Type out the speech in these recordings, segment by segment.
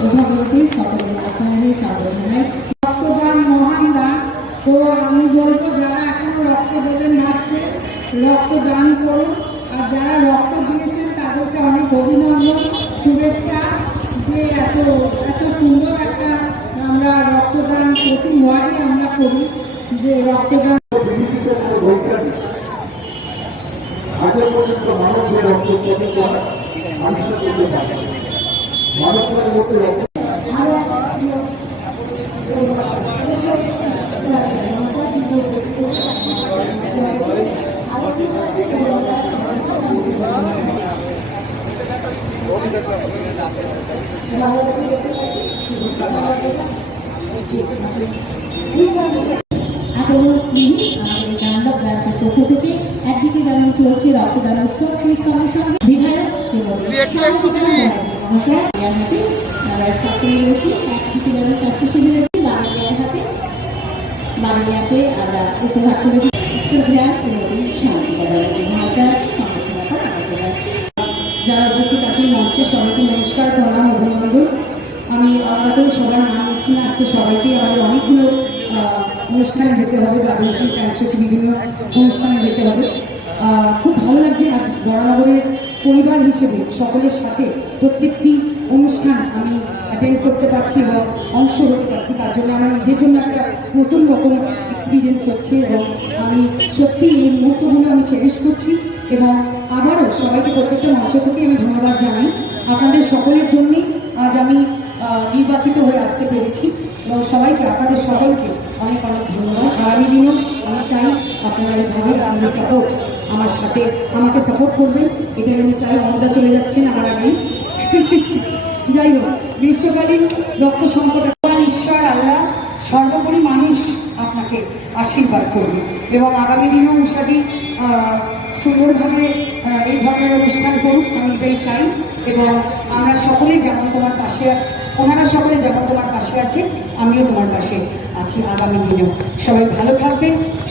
ভগবতী রক্তদান বলব, যারা এখনও রক্ত দেবেন রক্তদান করুন। আর যারা রক্ত দিয়েছেন, তাদেরকে অনেক অভিনন্দন যে এত এত সুন্দর একটা আমরা রক্তদান প্রতি আমরা করি, যে রক্তদান পর্যন্ত মানব যে রক্ত প্রতি মানুষের করতে পারে পক্ষ থেকে একদিকে যেমন চলছে রক্তদান উৎসব সেই সঙ্গে সঙ্গে বিধায়ক শ্রীমতী ব্যানার্জি দেওয়ার বাংলাতে যারা উপস্থিত সবাইকে নমস্কার, প্রণাম আমি আমরা করে নাম নিচ্ছি আজকে সবাইকে আমাদের অনেকগুলো অনুষ্ঠানে যেতে হবে, প্রাদেশিক কার্যসূচি বিভিন্ন অনুষ্ঠানে যেতে হবে। খুব ভালো লাগছে আজ বরানগরের পরিবার হিসেবে সকলের সাথে প্রত্যেকটি অনুষ্ঠান আমি অ্যাটেন্ড করতে পারছি এবং অংশ হতে পারছি। তার জন্য আমার নিজের জন্য একটা নতুন রকম এক্সপিরিয়েন্স হচ্ছে এবং আমি সত্যি এই মুহূর্তগুলো আমি চেরিশ করছি এবং আবারও সবাইকে প্রত্যেকটা মঞ্চ থেকে আমি ধন্যবাদ জানাই। আপনাদের সকলের জন্যই আজ আমি নির্বাচিত হয়ে আসতে পেরেছি এবং সবাইকে, আপনাদের সকলকে অনেক অনেক ধন্যবাদ। আগামী দিনও আমি চাই আপনারা এইভাবে আপনাদের সাপোর্ট আমার সাথে আমাকে সাপোর্ট করবেন এটাই আমি চাই অমদা চলে যাচ্ছেন আমার আগেই যাই হোক, গ্রীষ্মকালীন রক্ত সংকট ঈশ্বর, আল্লাহ সর্বোপরি মানুষ আপনাকে আশীর্বাদ করবে। এবং আগামী দিনেও উষাদি সুন্দরভাবে এই ধরনের অনুষ্ঠান করুক, আমি এটাই চাই। এবং আমরা সকলেই যেমন তোমার পাশে, ওনারা সকলে যেমন তোমার পাশে আছে, আমিও তোমার পাশে আছি আগামী দিনেও। সবাই ভালো থাকবেন।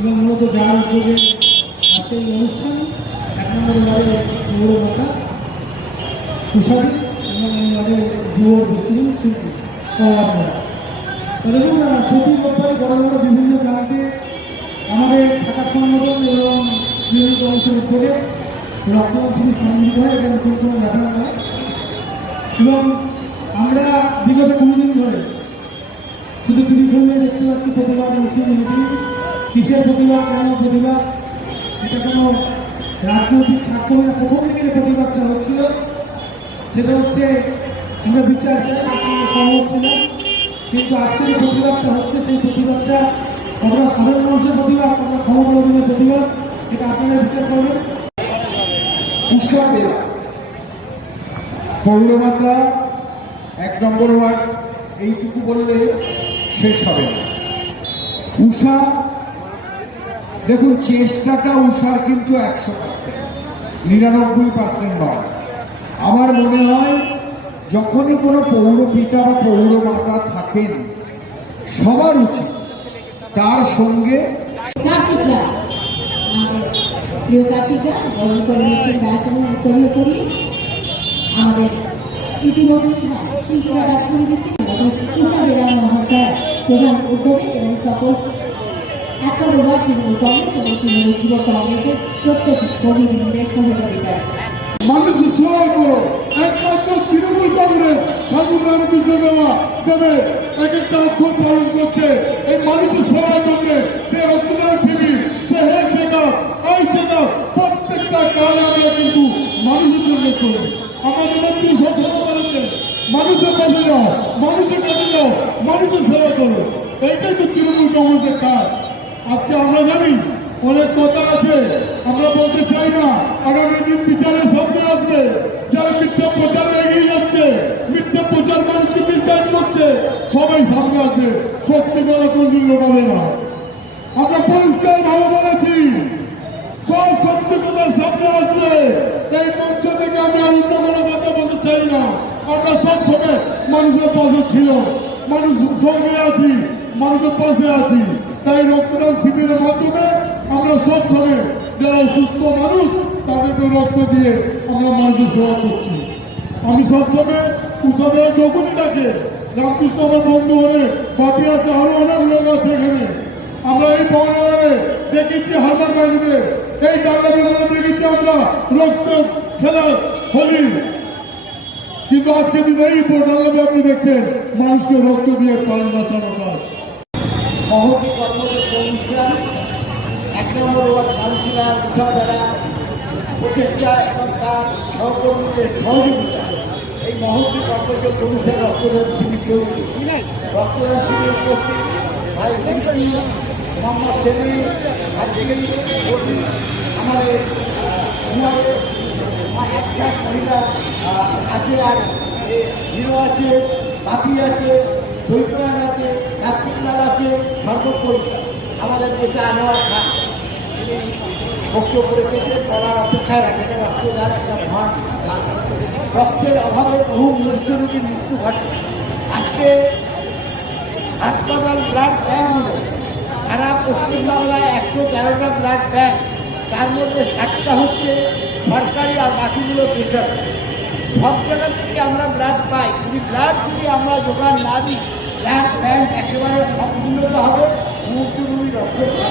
এবং মূলত যার উদ্যোগে আছে এই অনুষ্ঠান, এক নম্বর ওয়ার্ডে পৌর মাতা তুষারী এবং এই ওয়ার্ডে যুব মুসলিম শিল্পী সহ দেখুন প্রতি রোববার বড় বড় বিভিন্ন প্রান্তে আমাদের শাখা সংগঠন এবং বিভিন্ন কমিশন উদ্যোগে রক্তদান শিবির হয় এবং কিন্তু দেখানো হয়। এবং আমরা বিগত কুড়ি দিন ধরে শুধু টিভি খুললে দেখতে পাচ্ছি প্রতিবাদ মিছিল মিটিং কিসের প্রতিবাদ, কেন প্রতিবাদ? এটা কোনো রাজনৈতিক স্বার্থ না প্রথম থেকে যে প্রতিবাদটা হচ্ছিল? সেটা হচ্ছে, আমরা বিচার সহমত ছিলাম, কিন্তু আজকে যে প্রতিবাদটা হচ্ছে, সেই প্রতিবাদটা কতটা সাধারণ মানুষের প্রতিবাদ কতটা ক্ষমতা অধীনের প্রতিবাদ, এটা আপনারা বিচার করবেন। উৎসবে পৌরমাতা এক নম্বর ওয়ার্ড, এইটুকু বললে শেষ হবে না। উষা দেখুন চেষ্টাটা উষার কিন্তু একশো নিরানব্বই পার্সেন্ট নয়। আমার মনে হয় যখনই কোনো পৌরপিতা বা পৌরমাতা থাকেন সবার উচিত তার সঙ্গে প্রিয় আমাদের হ্যাঁ, শিল্পীরা করে দিচ্ছেন এবং সকল একটা রোবার তৃণমূল কংগ্রেস এবং তৃণমূল যুব কংগ্রেসের প্রত্যেক কর্মীবৃন্দের সহযোগিতায়। মানুষ সবাই করো। একমাত্র তৃণমূল কংগ্রেস ঠাকুর রামকৃষ্ণ দেওয়া দেবে। এক একটা অক্ষর পালন করছে। এই মানুষের সেবার জন্য সে রক্তদান শিবির সে হেলথ চেক আপ আই প্রত্যেকটা কাজ আমরা কিন্তু মানুষের জন্য করি। আমাদের মধ্যে কথা বলেছে মানুষের কাছে যাও, মানুষের কাছে যাও, মানুষের সেবা করো। এটাই তো তৃণমূল কংগ্রেসের কাজ। আজকে আমরা জানি অনেক কথা আছে। আমরা বলতে চাই না, আগামী দিন বিচারের সামনে আসবে। যারা মিথ্যা প্রচার এগিয়ে যাচ্ছে, মিথ্যা প্রচার মানুষকে বিস্তার করছে, সবাই সামনে আসবে। সত্যি কথা কোনদিন লোকাবে না। আমরা পরিষ্কার ভাবে বলেছি, সব সত্যি কথা সামনে আসবে। এই মঞ্চ থেকে আমরা অন্য কোনো কথা বলতে চাই না। আমরা সব সময় মানুষের পাশে ছিল মানুষ সঙ্গে আছি, মানুষের পাশে আছি। তাই রক্তদান শিবিরের মাধ্যমে আমরা সব সময় যারা অসুস্থ মানুষ, তাদেরকে রক্ত দিয়ে আমরা মানুষের সেবা করছি। আমি সবসময় উৎসবের যখনই ডাকে, রামকৃষ্ণ বন্ধু হলে বাপি আছে আরও অনেক লোক আছে এখানে। আমরা এই বর্ণাগারে দেখেছি হারবার বাড়িতে এই বাংলাদেশে দেখেছি আমরা রক্ত খেলা হোলি। কিন্তু আজকে দিনে এই বোর্ডালে আপনি দেখছেন, মানুষকে রক্ত দিয়ে পালন বাঁচানো কাজ। মহতি কর্মযজ্ঞ অনুষ্ঠান এক নম্বর ওয়ার্ড কাউন্সিলর উষাবেলা প্রতিজ্ঞা এবং তার সহকর্মীদের সহযোগিতা। এই মহতি কর্মযজ্ঞ অনুষ্ঠান রক্তদান শিবির চলছে। রক্তদান শিবির উপস্থিত ভাই মোহাম্মদ হাজিরি বলি আমাদের মহিলা আছে আর হিরো আছে বাপি আছে দৈতান আছে কার্তিকলাল আছে সর্বোপরি আমাদের চা নেওয়ার খান তিনি বক্তব্য রেখেছেন তারা অপেক্ষায় রাখেন রক্তদান একটা মহান রক্তের অভাবে বহু মনুষ্য রোগীর মৃত্যু ঘটে। আজকে হাসপাতাল ব্লাড হলো সারা পশ্চিমবাংলায় একশো তেরোটা ব্লাড ব্যাংক তার মধ্যে ষাটটা হচ্ছে সরকারি আর বাকিগুলো বেসরকারি সব জায়গা থেকে আমরা ব্লাড পাই। যদি ব্লাড যদি আমরা যোগান না দিই ব্লাড ব্যাংক একেবারে উন্নত হবে মুহূর্ত রক্ষণ না।